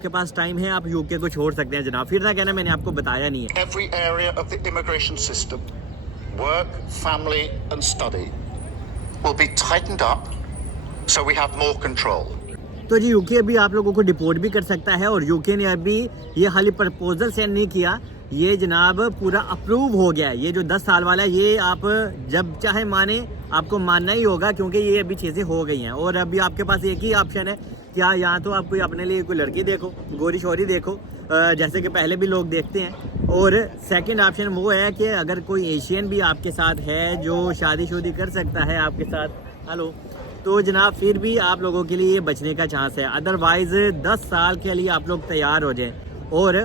के पास टाइम है, आप यूके को छोड़ सकते हैं जनाब। फिर ना कहना मैंने आपको बताया नहीं है। Every area of the immigration system, work, family and study, will be tightened up so we have more control. तो जी यूके अभी आप लोगों को डिपोर्ट भी कर सकता है और यूके ने अभी ये खाली प्रपोजल सेंड नहीं किया, ये जनाब पूरा अप्रूव हो गया है। ये जो 10 साल वाला है ये आप जब चाहे माने, आपको मानना ही होगा क्योंकि ये अभी चीज़ें हो गई हैं। और अभी आपके पास एक ही ऑप्शन है, क्या यहाँ तो आप कोई अपने लिए कोई लड़की देखो, गोरी शोरी देखो, जैसे कि पहले भी लोग देखते हैं। और सेकंड ऑप्शन वो है कि अगर कोई एशियन भी आपके साथ है जो शादी कर सकता है आपके साथ, हेलो, तो जनाब फिर भी आप लोगों के लिए बचने का चांस है। अदरवाइज़ 10 साल के लिए आप लोग तैयार हो जाएं। और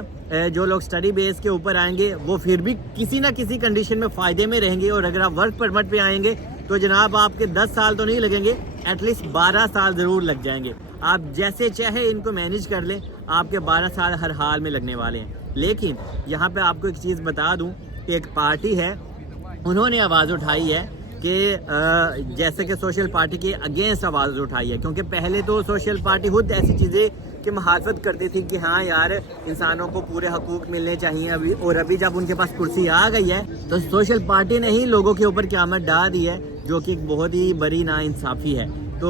जो लोग स्टडी बेस के ऊपर आएंगे वो फिर भी किसी ना किसी कंडीशन में फ़ायदे में रहेंगे। और अगर आप वर्क परमिट पे आएंगे तो जनाब आपके 10 साल तो नहीं लगेंगे, एटलीस्ट 12 साल ज़रूर लग जाएंगे। आप जैसे चाहे इनको मैनेज कर लें, आपके 12 साल हर हाल में लगने वाले हैं। लेकिन यहाँ पे आपको एक चीज़ बता दूँ कि एक पार्टी है, उन्होंने आवाज़ उठाई है कि जैसे कि सोशल पार्टी के अगेंस्ट आवाज़ उठाई है। क्योंकि पहले तो सोशल पार्टी खुद ऐसी चीज़ें की मुखालफत करती थी कि हाँ यार इंसानों को पूरे हकूक़ मिलने चाहिए अभी, और अभी जब उनके पास कुर्सी आ गई है तो सोशल पार्टी ने ही लोगों के ऊपर क़यामत डाल दी है, जो कि एक बहुत ही बड़ी नाइंसाफ़ी है। तो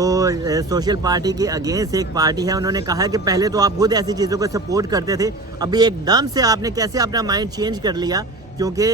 सोशल पार्टी के अगेंस्ट एक पार्टी है, उन्होंने कहा है कि पहले तो आप खुद ऐसी चीज़ों को सपोर्ट करते थे, अभी एकदम से आपने कैसे अपना माइंड चेंज कर लिया। क्योंकि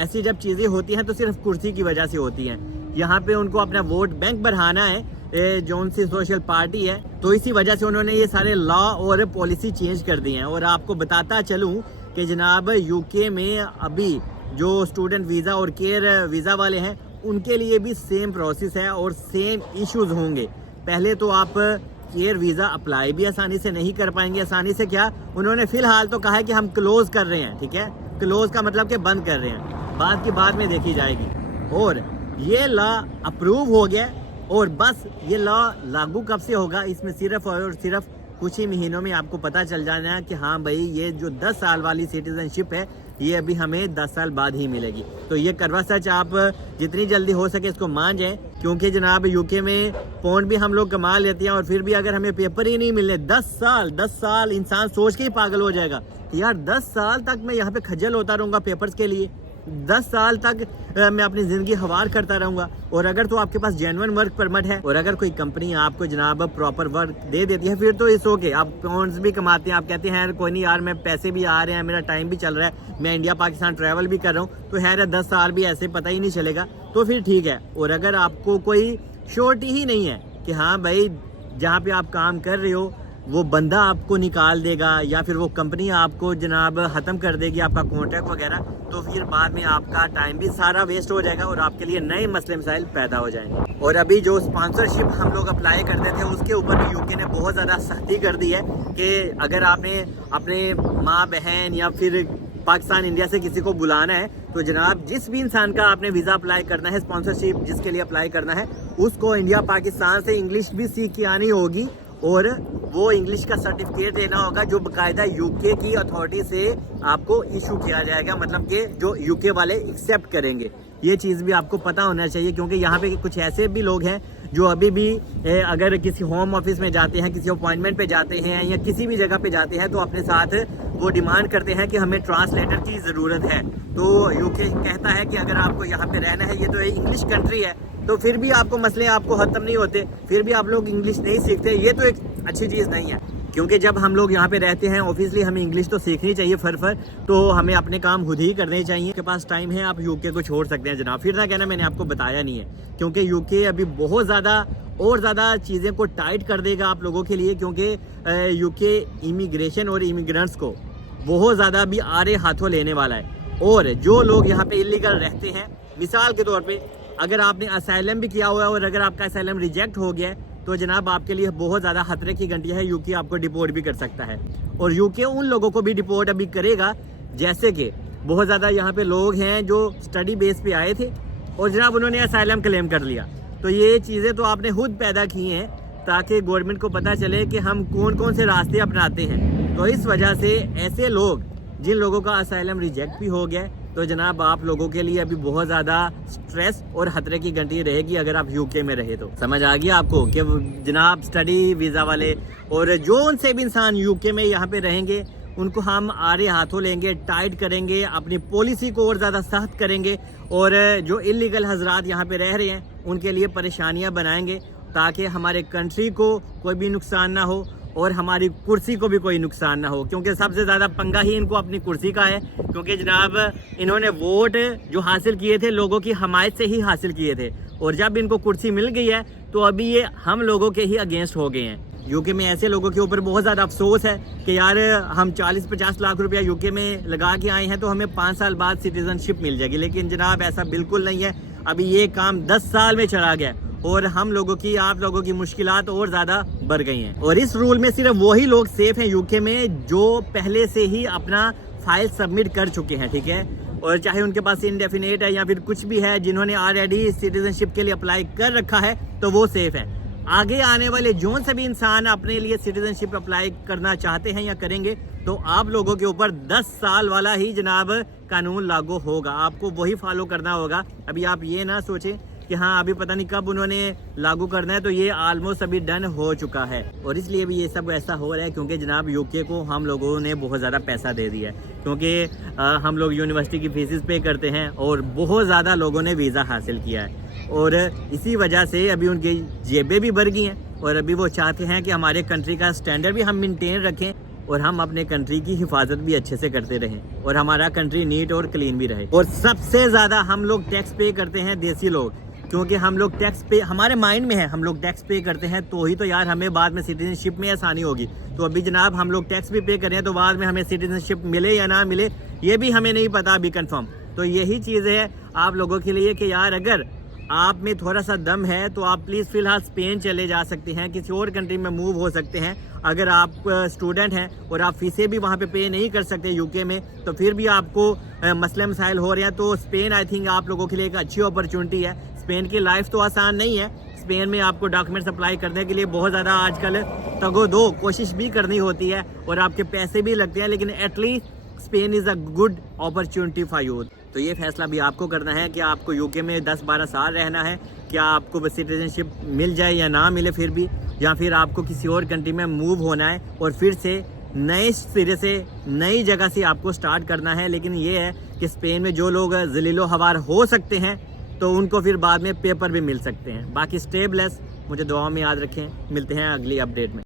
ऐसी जब चीज़ें होती हैं तो सिर्फ कुर्सी की वजह से होती हैं। यहाँ पे उनको अपना वोट बैंक बढ़ाना है जो उनसी सोशल पार्टी है, तो इसी वजह से उन्होंने ये सारे लॉ और पॉलिसी चेंज कर दी हैं। और आपको बताता चलूँ कि जनाब यूके में अभी जो स्टूडेंट वीज़ा और केयर वीज़ा वाले हैं उनके लिए भी सेम प्रोसेस है और सेम इश्यूज़ होंगे। पहले तो आप केयर वीज़ा अप्लाई भी आसानी से नहीं कर पाएंगे। आसानी से क्या, उन्होंने फ़िलहाल तो कहा है कि हम क्लोज़ कर रहे हैं, ठीक है, क्लोज का मतलब कि बंद कर रहे हैं, बात की बाद में देखी जाएगी। और ये लॉ अप्रूव हो गया और बस ये लॉ लागू कब से होगा, इसमें सिर्फ और सिर्फ कुछ ही महीनों में आपको पता चल जाना है कि हाँ भाई ये जो 10 साल वाली सिटीजनशिप है ये अभी हमें 10 साल बाद ही मिलेगी। तो ये करवा सच आप जितनी जल्दी हो सके इसको मान जाएं, क्योंकि जनाब यूके में पौंड भी हम लोग कमा लेते हैं और फिर भी अगर हमें पेपर ही नहीं मिलने, 10 साल इंसान सोच के ही पागल हो जाएगा कि यार 10 साल तक मैं यहाँ पे खज्जल होता रहूँगा पेपर्स के लिए, 10 साल तक मैं अपनी ज़िंदगी हवार करता रहूँगा। और अगर तो आपके पास जेन्युइन वर्क परमिट है और अगर कोई कंपनी आपको जनाब प्रॉपर वर्क दे देती है फिर तो इस ओके, आप पॉइंट्स भी कमाते हैं, आप कहते हैं यार कोई नहीं यार, मैं पैसे भी आ रहे हैं, मेरा टाइम भी चल रहा है, मैं इंडिया पाकिस्तान ट्रैवल भी कर रहा हूँ, तो है 10 साल भी ऐसे पता ही नहीं चलेगा, तो फिर ठीक है। और अगर आपको कोई श्योरिटी ही नहीं है कि हाँ भाई जहाँ पे आप काम कर रहे हो वो बंदा आपको निकाल देगा या फिर वो कंपनी आपको जनाब ख़त्म कर देगी आपका कॉन्ट्रैक्ट वगैरह, तो फिर बाद में आपका टाइम भी सारा वेस्ट हो जाएगा और आपके लिए नए मसले मसाइल पैदा हो जाएंगे। और अभी जो स्पॉन्सरशिप हम लोग अप्लाई करते थे उसके ऊपर भी यूके ने बहुत ज़्यादा सख्ती कर दी है कि अगर आपने अपने माँ बहन या फिर पाकिस्तान इंडिया से किसी को बुलाना है तो जनाब जिस भी इंसान का आपने वीज़ा अप्लाई करना है, स्पॉन्सरशिप जिसके लिए अप्लाई करना है, उसको इंडिया पाकिस्तान से इंग्लिश भी सीख के आनी होगी और वो इंग्लिश का सर्टिफिकेट देना होगा जो बाकायदा यूके की अथॉरिटी से आपको इशू किया जाएगा, मतलब कि जो यूके वाले एक्सेप्ट करेंगे। ये चीज़ भी आपको पता होना चाहिए क्योंकि यहाँ पे कुछ ऐसे भी लोग हैं जो अभी भी अगर किसी होम ऑफिस में जाते हैं, किसी अपॉइंटमेंट पे जाते हैं या किसी भी जगह पे जाते हैं तो अपने साथ वो डिमांड करते हैं कि हमें ट्रांसलेटर की ज़रूरत है। तो यूके कहता है कि अगर आपको यहाँ पे रहना है, ये तो इंग्लिश कंट्री है, तो फिर भी आपको मसले आपको ख़त्म नहीं होते, फिर भी आप लोग इंग्लिश नहीं सीखते, ये तो एक अच्छी चीज़ नहीं है। क्योंकि जब हम लोग यहाँ पे रहते हैं ऑब्वियसली हमें इंग्लिश तो सीखनी चाहिए फर तो हमें अपने काम खुद ही करने चाहिए। के पास टाइम है, आप यूके को छोड़ सकते हैं जनाब। फिर ना कहना मैंने आपको बताया नहीं है, क्योंकि यूके अभी बहुत ज़्यादा और ज़्यादा चीज़ें को टाइट कर देगा आप लोगों के लिए, क्योंकि यूके इमिग्रेशन और इमिग्रेंट्स को बहुत ज़्यादा अभी आड़े हाथों लेने वाला है। और जो लोग यहाँ पे इलीगल रहते हैं, मिसाल के तौर पे अगर आपने असाइलम भी किया हुआ है और अगर आपका असाइलम रिजेक्ट हो गया है तो जनाब आपके लिए बहुत ज़्यादा खतरे की घंटी है, यूके आपको डिपोर्ट भी कर सकता है। और यूके उन लोगों को भी डिपोर्ट अभी करेगा, जैसे कि बहुत ज़्यादा यहाँ पे लोग हैं जो स्टडी बेस पे आए थे और जनाब उन्होंने असाइलम क्लेम कर लिया। तो ये चीज़ें तो आपने खुद पैदा की हैं ताकि गवर्नमेंट को पता चले कि हम कौन कौन से रास्ते अपनाते हैं। तो इस वजह से ऐसे लोग जिन लोगों का असाइलम रिजेक्ट भी हो गया तो जनाब आप लोगों के लिए अभी बहुत ज़्यादा स्ट्रेस और खतरे की घंटी रहेगी अगर आप यूके में रहे तो। समझ आ गया आपको कि जनाब स्टडी वीज़ा वाले और जो उनसे भी इंसान यूके में यहाँ पे रहेंगे उनको हम आरे हाथों लेंगे, टाइट करेंगे, अपनी पॉलिसी को और ज़्यादा सख्त करेंगे और जो इलीगल हजरात यहाँ पे रह रहे हैं उनके लिए परेशानियाँ बनाएंगे ताकि हमारे कंट्री को कोई भी नुकसान ना हो और हमारी कुर्सी को भी कोई नुकसान ना हो, क्योंकि सबसे ज़्यादा पंगा ही इनको अपनी कुर्सी का है। क्योंकि जनाब इन्होंने वोट जो हासिल किए थे लोगों की हमायत से ही हासिल किए थे और जब इनको कुर्सी मिल गई है तो अभी ये हम लोगों के ही अगेंस्ट हो गए हैं। यूके में ऐसे लोगों के ऊपर बहुत ज़्यादा अफसोस है कि यार हम 40-50 लाख रुपया यूके में लगा के आए हैं तो हमें 5 साल बाद सिटीजनशिप मिल जाएगी, लेकिन जनाब ऐसा बिल्कुल नहीं है। अभी ये काम 10 साल में चला गया और हम लोगों की, आप लोगों की मुश्किलात और ज़्यादा बढ़ गई हैं। और इस रूल में सिर्फ वही लोग सेफ हैं यूके में जो पहले से ही अपना फाइल सबमिट कर चुके हैं, ठीक है। और चाहे उनके पास इंडेफिनेट है या फिर कुछ भी है, जिन्होंने ऑलरेडी सिटीजनशिप के लिए अप्लाई कर रखा है तो वो सेफ है। आगे आने वाले जो से भी इंसान अपने लिए सिटीजनशिप अप्लाई करना चाहते हैं या करेंगे तो आप लोगों के ऊपर 10 साल वाला ही जनाब कानून लागू होगा, आपको वही फॉलो करना होगा। अभी आप ये ना सोचें कि हाँ अभी पता नहीं कब उन्होंने लागू करना है, तो ये ऑलमोस्ट अभी डन हो चुका है। और इसलिए भी ये सब ऐसा हो रहा है क्योंकि जनाब यूके को हम लोगों ने बहुत ज़्यादा पैसा दे दिया है, क्योंकि हम लोग यूनिवर्सिटी की फीसिस पे करते हैं और बहुत ज़्यादा लोगों ने वीज़ा हासिल किया है और इसी वजह से अभी उनकी जेबें भी बढ़ गई हैं और अभी वो चाहते हैं कि हमारे कंट्री का स्टैंडर्ड भी हम मेंटेन रखें और हम अपने कंट्री की हिफाजत भी अच्छे से करते रहें और हमारा कंट्री नीट और क्लीन भी रहे। और सबसे ज़्यादा हम लोग टैक्स पे करते हैं देसी लोग, क्योंकि हम लोग टैक्स पे, हमारे माइंड में है हम लोग टैक्स पे करते हैं तो ही तो यार हमें बाद में सिटीजनशिप में आसानी होगी। तो अभी जनाब हम लोग टैक्स भी पे करें तो बाद में हमें सिटीजनशिप मिले या ना मिले ये भी हमें नहीं पता अभी कंफर्म। तो यही चीज़ है आप लोगों के लिए कि यार अगर आप में थोड़ा सा दम है तो आप प्लीज़ फ़िलहाल स्पेन चले जा सकते हैं, किसी और कंट्री में मूव हो सकते हैं। अगर आप स्टूडेंट हैं और आप फ़ीसें भी वहाँ पे नहीं कर सकते यूके में, तो फिर भी आपको मसले मसाइल हो रहे हैं, तो स्पेन आई थिंक आप लोगों के लिए एक अच्छी अपॉर्चुनिटी है। स्पेन की लाइफ तो आसान नहीं है, स्पेन में आपको डॉक्यूमेंट्स अप्लाई करने के लिए बहुत ज़्यादा आजकल तगो-दो कोशिश भी करनी होती है और आपके पैसे भी लगते हैं, लेकिन at least Spain is a good opportunity for youth. तो ये फैसला भी आपको करना है कि आपको यूके में 10-12 साल रहना है, क्या आपको सिटीजनशिप मिल जाए या ना मिले फिर भी, या फिर आपको किसी और कंट्री में मूव होना है और फिर से नए सिरे से नई जगह से आपको स्टार्ट करना है। लेकिन ये है कि स्पेन में जो लोग ज़लीलो हवार हो सकते हैं तो उनको फिर बाद में पेपर भी मिल सकते हैं। बाकी स्टे ब्लेस, मुझे दुआओं में याद रखें। मिलते हैं अगली अपडेट में।